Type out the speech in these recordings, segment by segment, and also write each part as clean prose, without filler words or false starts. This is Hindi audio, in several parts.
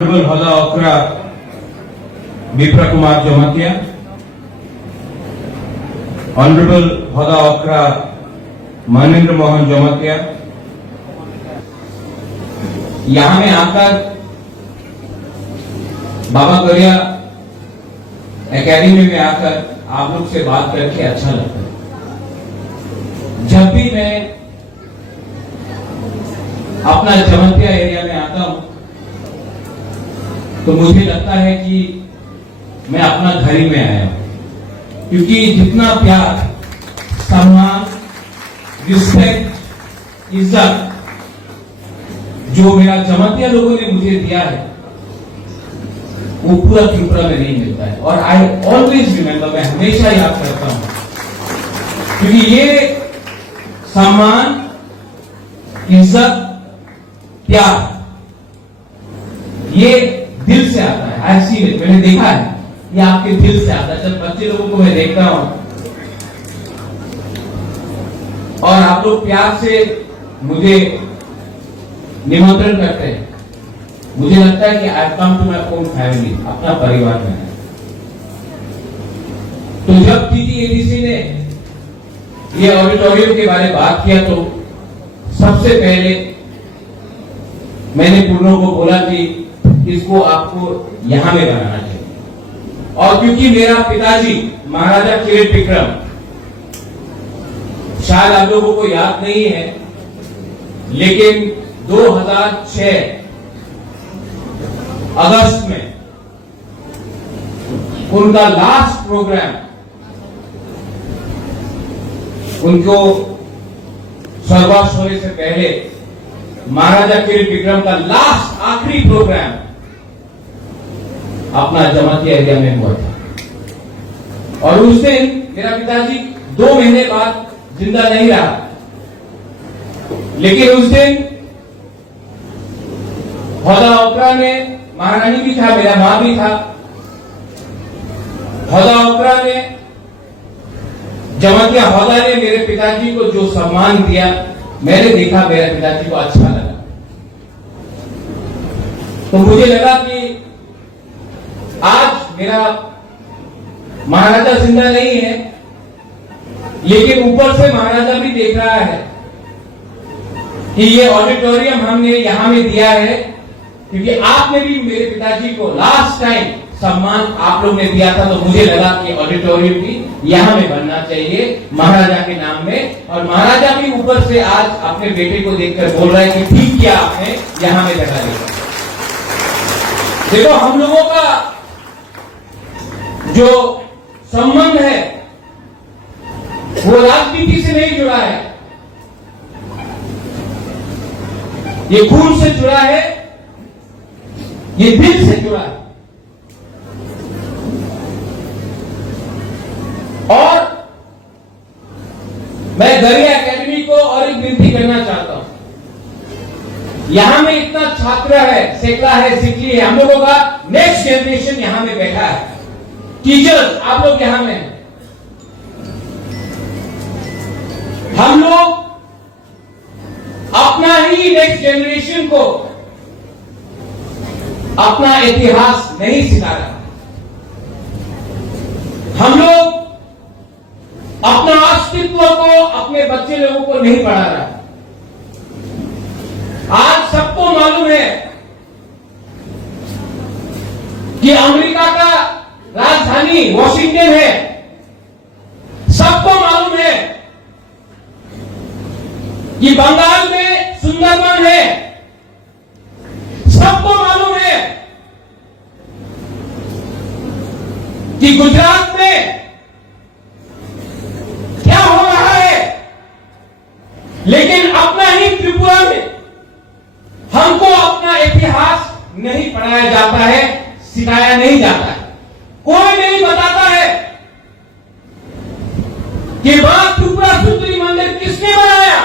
Honorable Hoda Okra Bipra Kumar Jomatia, Honorable Hoda Okra Manindra Mohan Jomatia, यहाँ में आकर बाबा गरिया एकेडमी में आकर आप लोग से बात करके अच्छा लगता है। जब भी मैं अपना जमतिया एरिया में आता हूं तो मुझे लगता है कि मैं अपना घर ही में आया हूं, क्योंकि जितना प्यार, सम्मान, रिस्पेक्ट, इज्जत जो मेरा जमतिया लोगों ने मुझे दिया है वो पूरा त्रिपुरा में नहीं मिलता है। और आई ऑलवेज रिमेंबर, मैं हमेशा याद करता हूं, क्योंकि ये सम्मान, इज्जत, प्यार ये दिल से आता है। ऐसी मैंने देखा है, ये आपके दिल से आता है। जब बच्चे लोगों को मैं देखता हूं और आप लोग प्यार से मुझे निमंत्रण करते हैं, मुझे लगता है कि I come to my own family, अपना परिवार में है। तो जब टीटीएडीसी ने ये ऑडिटोरियम के बारे में बात किया तो सबसे पहले मैंने पूर्णों को बोला कि इसको आपको यहां में बनाना चाहिए। और क्योंकि मेरा पिताजी महाराजा किरीट विक्रम, शायद आप लोगों को याद नहीं है, लेकिन 2006 अगस्त में उनका लास्ट प्रोग्राम, उनको स्वर्गवास होने से पहले महाराजा किरीट विक्रम का लास्ट आखिरी प्रोग्राम अपना जमतिया एरिया में हुआ था। और उस दिन मेरा पिताजी 2 महीने बाद जिंदा नहीं रहा, लेकिन उस दिन होदा ओकरा ने, महारानी भी था, मेरा मां भी था, होदा ओकरा ने, जमतिया होदा ने मेरे पिताजी को जो सम्मान दिया, मैंने देखा, मेरे पिताजी को अच्छा लगा। तो मुझे लगा कि आज मेरा महाराजा जिंदा नहीं है, लेकिन ऊपर से महाराजा भी देख रहा है कि ये ऑडिटोरियम हमने यहां में दिया है, क्योंकि आपने भी मेरे पिताजी को लास्ट टाइम सम्मान आप लोग ने दिया था। तो मुझे लगा कि ऑडिटोरियम भी यहां में बनना चाहिए महाराजा के नाम में। और महाराजा भी ऊपर से आज अपने बेटे को देखकर बोल रहे हैं कि ठीक किया आपने यहां में लगा दिया। देखो, हम लोगों का जो संबंध है वो राजनीति से नहीं जुड़ा है, ये खून से जुड़ा है, ये दिल से जुड़ा है। और मैं गरिया एकेडमी को और एक विनती करना चाहता हूं, यहां में इतना छात्र है, सेकला है, सिकली है, हम लोगों का नेक्स्ट जनरेशन यहां में बैठा है, टीचर्स आप लोग यहां में हैं। हम लोग अपना ही नेक्स्ट जनरेशन को अपना इतिहास नहीं सिखा रहा, हम लोग अपना अस्तित्व को अपने बच्चे लोगों को नहीं पढ़ा रहा। आज सबको मालूम है कि अमेरिका का राजधानी वॉशिंगटन है, सबको मालूम है कि बंगाल में सुंदरबन है, सबको मालूम है कि गुजरात में क्या हो रहा है, लेकिन अपना ही त्रिपुरा में हमको अपना इतिहास नहीं पढ़ाया जाता है, सिखाया नहीं जाता है। कोई नहीं बताता है कि वहां त्रिपुरा सुंदरी मंदिर किसने बनाया,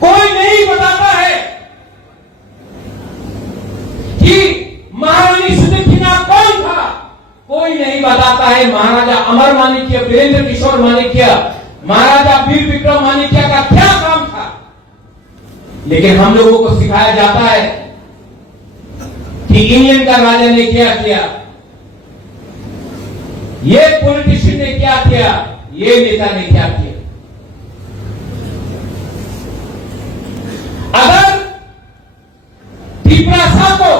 कोई नहीं बताता है कि महारानी सुदक्षिणा कौन था, कोई नहीं बताता है महाराजा अमर माणिक्य, वीरेंद्र किशोर माणिक्य, महाराजा वीर विक्रम माणिक्य का क्या काम था। लेकिन हम लोगों को सिखाया जाता है कि इंग्लैंड का राजा ने क्या किया, ये पॉलिटिशियन ने क्या किया, ये नेता ने क्या किया। अगर त्रिपुरा को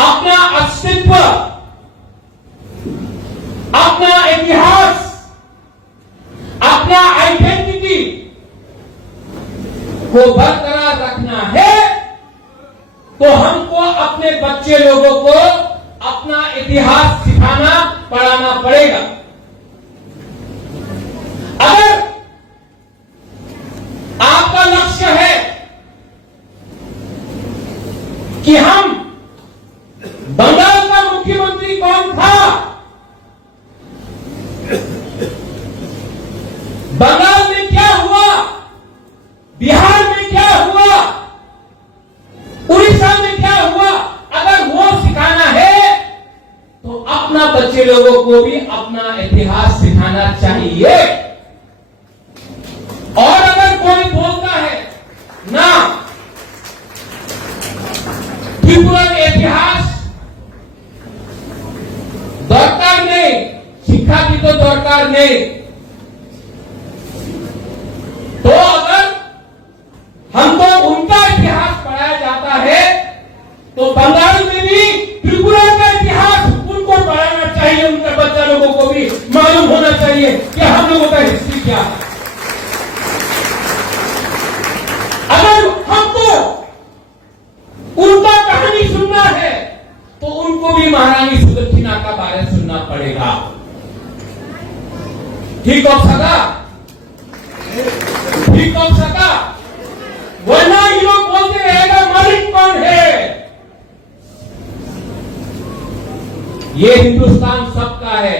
अपना अस्तित्व, अपना इतिहास, अपना आइडेंटिटी को बरकरार रखना है तो हमको अपने बच्चे लोगों को अपना इतिहास सिखाना पढ़ाना पड़ेगा। अगर आपका लक्ष्य है कि हम बंगाल का मुख्यमंत्री कौन था, बंगाल में क्या हुआ, बिहार में क्या हुआ, उड़ीसा में क्या हुआ, अगर वो सिखाना है तो अपना बच्चे लोगों को भी अपना इतिहास सिखाना चाहिए। और अगर कोई बोलता है ना त्रिपुरा के इतिहास दरकार नहीं, शिक्षा की तो दरकार नहीं, तो अगर हमको उनका इतिहास पढ़ाया जाता है तो बंगाल में भी त्रिपुरा का इतिहास उनको पढ़ाना चाहिए, उनके बच्चा लोगों को भी मालूम होना चाहिए कि हम लोगों का हिस्ट्री क्या है। अगर हमको उनका कहानी सुनना है तो उनको भी महारानी सुदक्षिणा का बारे सुनना पड़ेगा। ठीक हो सका, ठीक हो सका, वरना ये लोग बोलते रहेगा मालिक कौन है। ये हिंदुस्तान सबका है,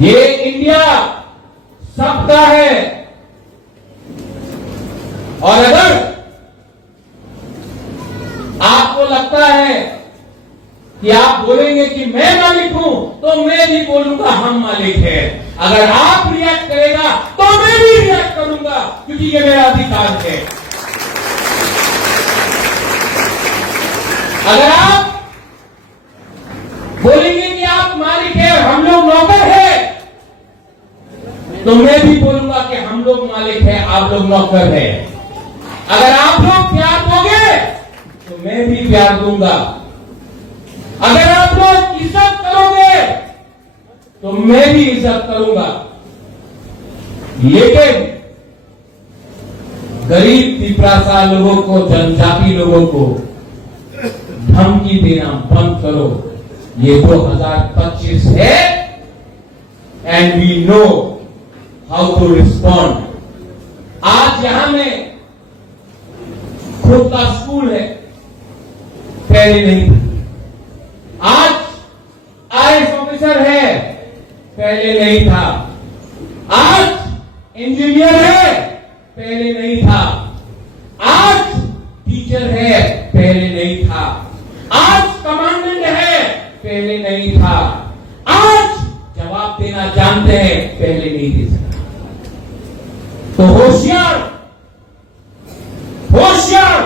ये इंडिया सबका है। और अगर आपको लगता है कि आप बोलेंगे कि मैं मालिक हूं तो मैं भी बोलूंगा हम मालिक है। अगर आप रिएक्ट करेगा तो मैं भी रिएक्ट करूंगा, क्योंकि ये मेरा अधिकार है। अगर आप बोलेंगे कि आप मालिक है हम लोग नौकर है, तो मैं भी बोलूंगा कि हम लोग मालिक है आप लोग नौकर है। अगर आप लोग प्यार दोगे तो मैं भी प्यार दूंगा। अगर आप लोग इज्जत करोगे तो मैं भी इज्जत करूंगा। लेकिन गरीब त्रिपुरा लोगों को, जनजाति लोगों को धमकी देना बंद करो। ये 2025 है and we know how to respond. आज यहां में खुद का स्कूल है, पहले नहीं था। आज आईएएस ऑफिसर है, पहले नहीं था। आज इंजीनियर है, पहले नहीं था। आज टीचर है, पहले नहीं था। आज कमांडेंट है, पहले नहीं था। आज जवाब देना जानते हैं, पहले नहीं दे सकता। तो होशियार, होशियार,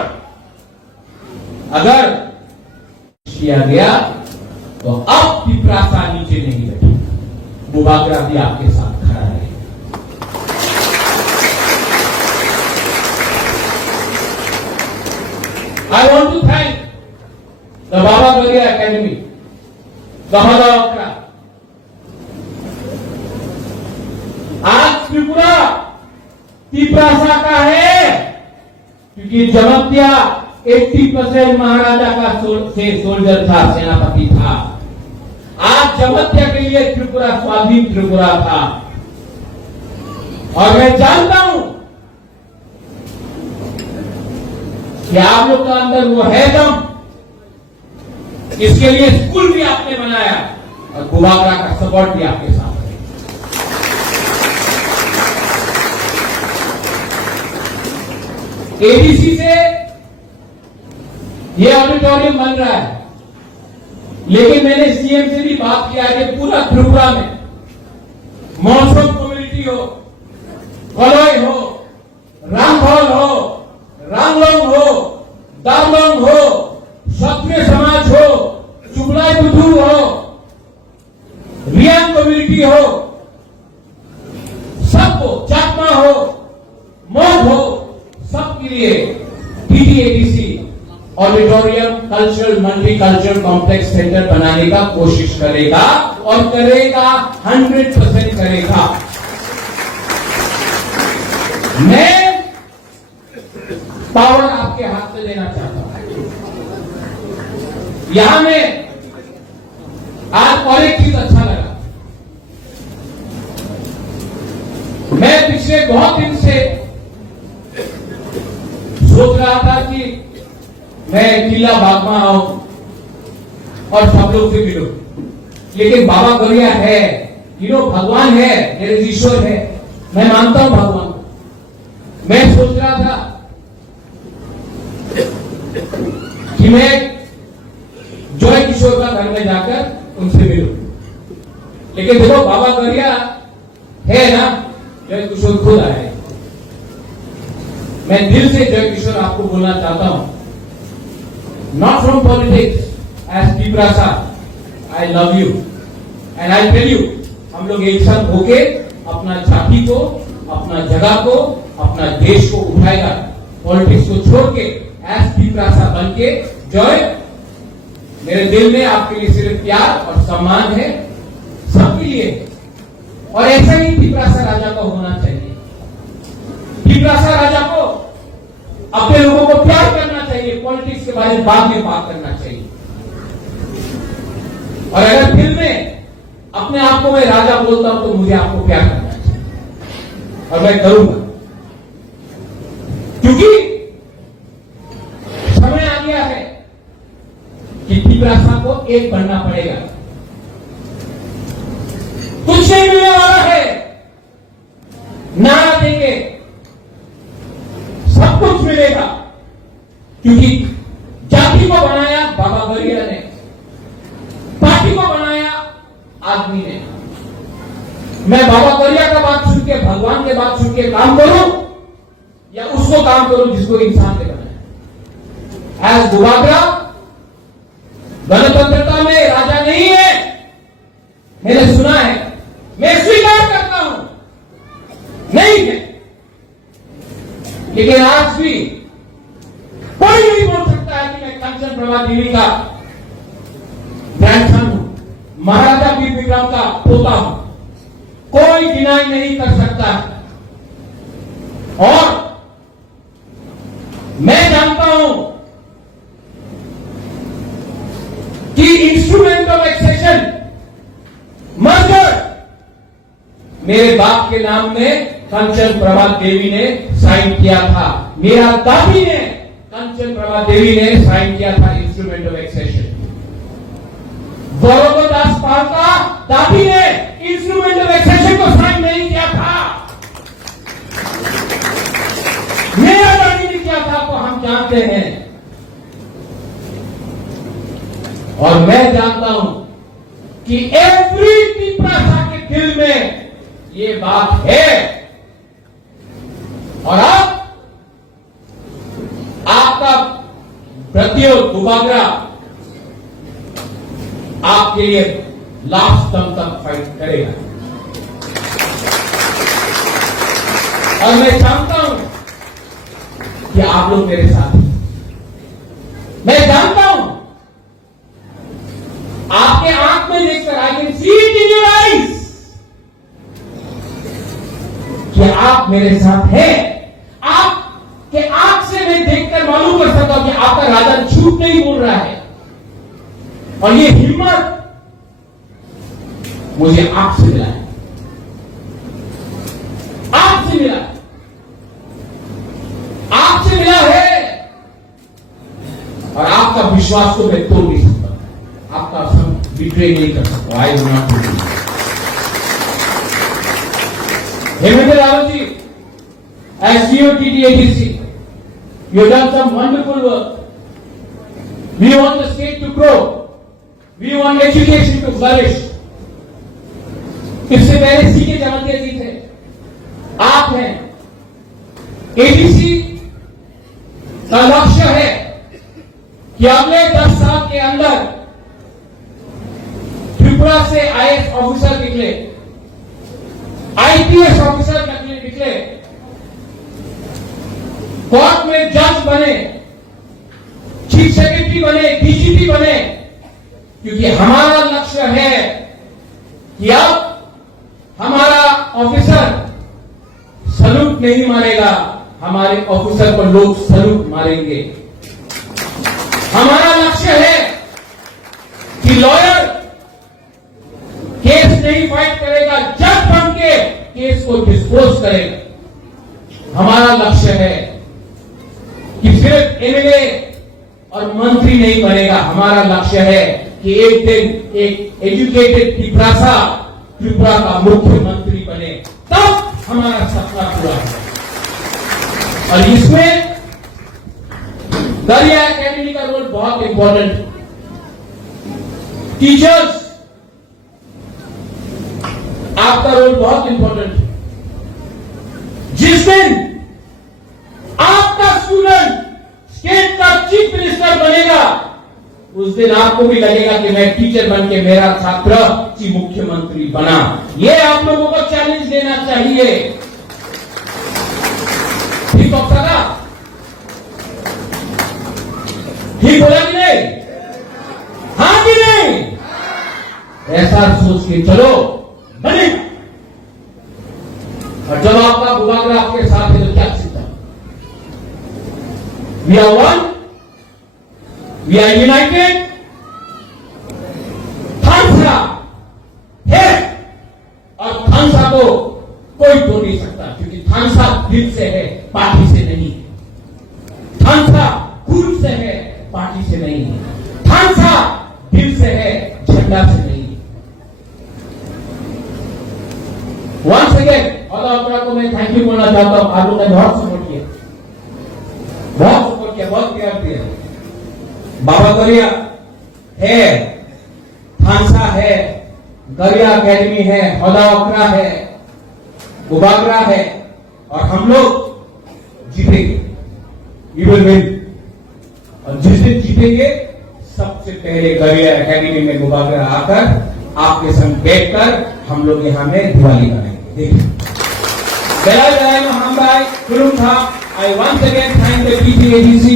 अगर किया गया तो अब त्रिपुरा नीचे नहीं बैठेगा। बुबागरा भी आपके साथ खड़ा है। I want to thank the Baba Garia Academy, Gahadawakra. आज त्रिपुरा त्रिपुरा का है क्योंकि जमत्या 80% महाराजा का सोल्जर था, सेनापति था। आज जमत्या के लिए त्रिपुरा स्वाधीन त्रिपुरा था। और मैं जानता हूं कि आप लोग का अंदर वो है दम। इसके लिए स्कूल भी आपने बनाया और बुबागरा का सपोर्ट भी आपके साथ है। एडीसी से ये ऑडिटोरियम बन रहा है, लेकिन मैंने सीएम से भी बात किया है कि पूरा त्रिपुरा में मौसम कम्युनिटी हो, कलोई हो, रामफल हो, रामलोंग हो, दामोंग हो, क्षत्रिय समाज हो, चुगलाई बुद्धू हो, रियान कम्युनिटी हो, सबको, चाकमा हो, मौज हो, सबके लिए TTADC auditorium cultural multi cultural complex centre बनाने का कोशिश करेगा और करेगा, 100% करेगा। मैं पावर आपके हाथ में देना चाहता हूं। यहां में आज और एक चीज अच्छा लगा, मैं पिछले बहुत दिन से सोच रहा था कि मैं किला बाग में आऊं और सब लोग से मिलूं, लेकिन बाबा गौरिया है, भगवान है, मेरे ईश्वर है, मैं मानता हूं भगवान। मैं सोच रहा था कि मैं जॉय किशोर का घर में जाकर उनसे मिलूं, लेकिन देखो बाबा गौरिया है ना, जॉय किशोर खुद आए। मैं दिल से जॉय किशोर आपको बोलना चाहता हूं, नॉट फ्रॉम पॉलिटिक्स, एज पीपरासा, I love you and I tell you, हम लोग एक साथ होके अपना जाति को, अपना जगह को, अपना देश को उठाएगा, पॉलिटिक्स को छोड़ के एज पीपरासा बन के। जॉय, मेरे दिल में आपके लिए सिर्फ प्यार और सम्मान है, सबके लिए, और ऐसा ही पीपरासा राजा को होना चाहिए। पीपरासा राजा को अपने लोगों को प्यार करना चाहिए, पॉलिटिक्स के बारे में बाद में बात करना चाहिए। और अगर दिल में अपने आप को मैं राजा बोलता हूं तो मुझे आपको प्यार करना चाहिए, और मैं करूंगा, क्योंकि समय आ गया है कि पीपरासा को एक बनना पड़ेगा। कुछ नहीं मिलने वाला है, ना देंगे, सब कुछ मिलेगा, क्योंकि जाति को बनाया बाबा गौरिया ने, पार्टी को बनाया आदमी ने। मैं बाबा गौरिया का बात सुन के, भगवान के बात सुन के काम करूं, या उसको काम करूं जिसको इंसान ने बनाया। एज गुबागरा गणतंत्रता में राजा नहीं है, मैंने सुना है, मैं स्वीकार करता हूं, नहीं है, लेकिन आज भी कोई नहीं बोल सकता है कि मैं कंचन प्रभा देवी का ग्रैंडसन हूं, महाराजा वीर विक्रम का पोता हूं, कोई डिनाई नहीं कर सकता। और मैं जानता हूं कि इंस्ट्रूमेंट ऑफ एक्सेशन मर्जर मेरे बाप के नाम में कंचन प्रभा देवी ने साइन किया था, मेरा दादी ने, कंचन प्रभा देवी ने साइन किया था इंस्ट्रूमेंट ऑफ एक्सेशन। गौरवदास पाल का दादी ने इंस्ट्रूमेंट ऑफ एक्सेशन को साइन नहीं किया था, मेरा दादी ने किया था, तो हम जानते हैं। और मैं जानता हूं कि एवरी पीपरासा के दिल में ये बात है, और अब आपका प्रतियोग गुबागरा आपके लिए लास्ट दम तक फाइट करेगा। और मैं जानता हूं कि आप लोग मेरे साथ हैं, मैं जानता हूं, आपके आंख में देखकर, I can see it in your eyes, कि आप मेरे साथ हैं। आपके आंख से मैं देखकर मालूम कर सकता हूं कि आपका राजा झूठ नहीं बोल रहा है, और ये हिम्मत मुझे आपसे मिला है, आपसे मिला है, आपसे मिला है। और आपका विश्वास को मैं तोड़ नहीं सकता, आपका सब बिट्रे नहीं कर सकता। I do not do. Hemant Rawat ji, as CEO TTADC, you have done some wonderful work. We want the state to grow. We want education to flourish. इससे पहले सीके जमातिया जी थे, आप हैं। एडीसी का लक्ष्य है कि अगले 10 साल के अंदर त्रिपुरा से आईएएस ऑफिसर निकले, आईपीएस ऑफिसर निकले, कोर्ट में जज बने, चीफ सेक्रेटरी बने, डीजीपी बने, क्योंकि हमारा लक्ष्य है कि अब हमारा ऑफिसर सलूट नहीं मारेगा, हमारे ऑफिसर पर लोग सलूट मारेंगे। हमारा लक्ष्य है कि लॉयर केस नहीं फाइट करेगा, जज बन के केस को डिस्पोज करेगा। हमारा लक्ष्य है कि सिर्फ एमएलए और मंत्री नहीं बनेगा, हमारा लक्ष्य है कि एक दिन एक एजुकेटेड त्रिपुरा का मुख्यमंत्री बने, तब हमारा सपना पूरा है। और इसमें दरिया एकेडमी का रोल बहुत इंपॉर्टेंट है। टीचर्स, आपका रोल बहुत इंपॉर्टेंट है। जिस दिन आपका स्टूडेंट स्टेट का चीफ मिनिस्टर बनेगा, उस दिन आपको भी लगेगा कि मैं टीचर बन के मेरा छात्र चीफ मुख्यमंत्री बना। ये आप लोगों को चैलेंज देना चाहिए। ठीक होगा? ठीक बोला कि नहीं? हाँ कि नहीं? ऐसा सोच के चलो, बने। और जब आपका बुलाकर आपके साथ है तो क्या चिंता? We are one, we are united. थानसा है और थानसा को कोई तोड़ नहीं सकता, क्योंकि थानसा दिल से है, पार्टी से नहीं है। थानसा खून से है, पार्टी से नहीं है। थानसा दिल से है, झंडा से नहीं है। वंस अगेन ऑल को मैं थैंक यू बोलना चाहता हूं। आप लोगों ने बहुत सपोर्ट किया, बहुत प्यार दिया। बाबा गरिया है, थानसा है, गरिया एकेडमी है, हौदा है, गुबागरा है, और हम लोग जीतेंगे। We will win. और जिस दिन जीतेंगे, सबसे पहले गरिया एकेडमी में गुबागरा आकर आपके संग बैठकर हम लोग यहां में दिवाली मनाएंगे। देखिए, I once again thank the PTADC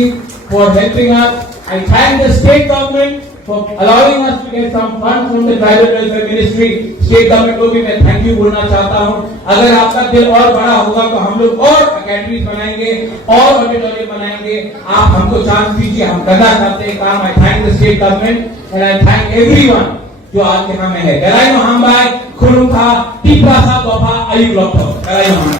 for helping us. I thank the state government for allowing us to get some funds from the tribal welfare ministry. State government को भी मैं थैंक यू बोलना चाहता हूँ। अगर आपका दिल और बड़ा होगा तो हम लोग और अकेडमीज बनाएंगे और ऑडिटोरियम बनाएंगे। आप हमको चांस दीजिए, हम करना चाहते हैं काम। I thank the state government and I thank everyone जो आज यहाँ में है। गलाई महामबाई खुरुखा टिप्रासा गोफा आयु लॉकडाउन।